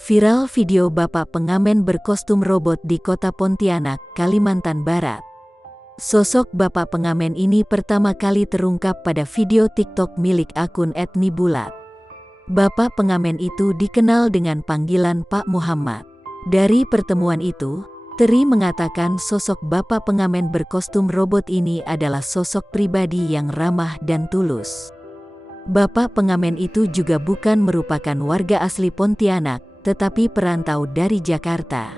Viral video bapak pengamen berkostum robot di kota Pontianak, Kalimantan Barat. Sosok bapak pengamen ini pertama kali terungkap pada video TikTok milik akun @nibulat. Bapak pengamen itu dikenal dengan panggilan Pak Muhammad. Dari pertemuan itu, Teri mengatakan sosok bapak pengamen berkostum robot ini adalah sosok pribadi yang ramah dan tulus. Bapak pengamen itu juga bukan merupakan warga asli Pontianak, tetapi perantau dari Jakarta.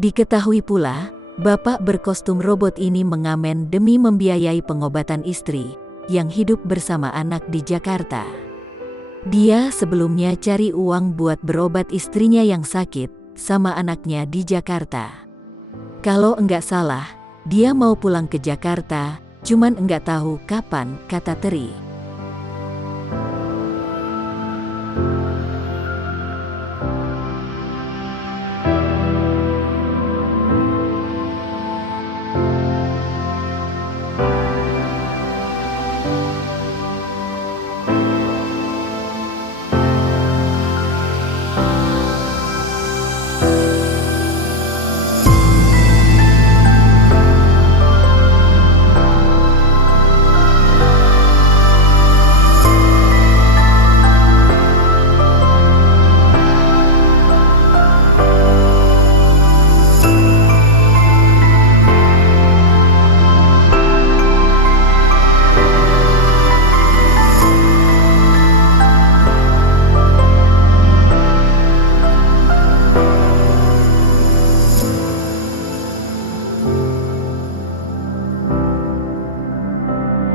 Diketahui pula, bapak berkostum robot ini mengamen demi membiayai pengobatan istri, yang hidup bersama anak di Jakarta. Dia sebelumnya cari uang buat berobat istrinya yang sakit, sama anaknya di Jakarta. Kalau enggak salah, dia mau pulang ke Jakarta, cuman enggak tahu kapan, kata Teri.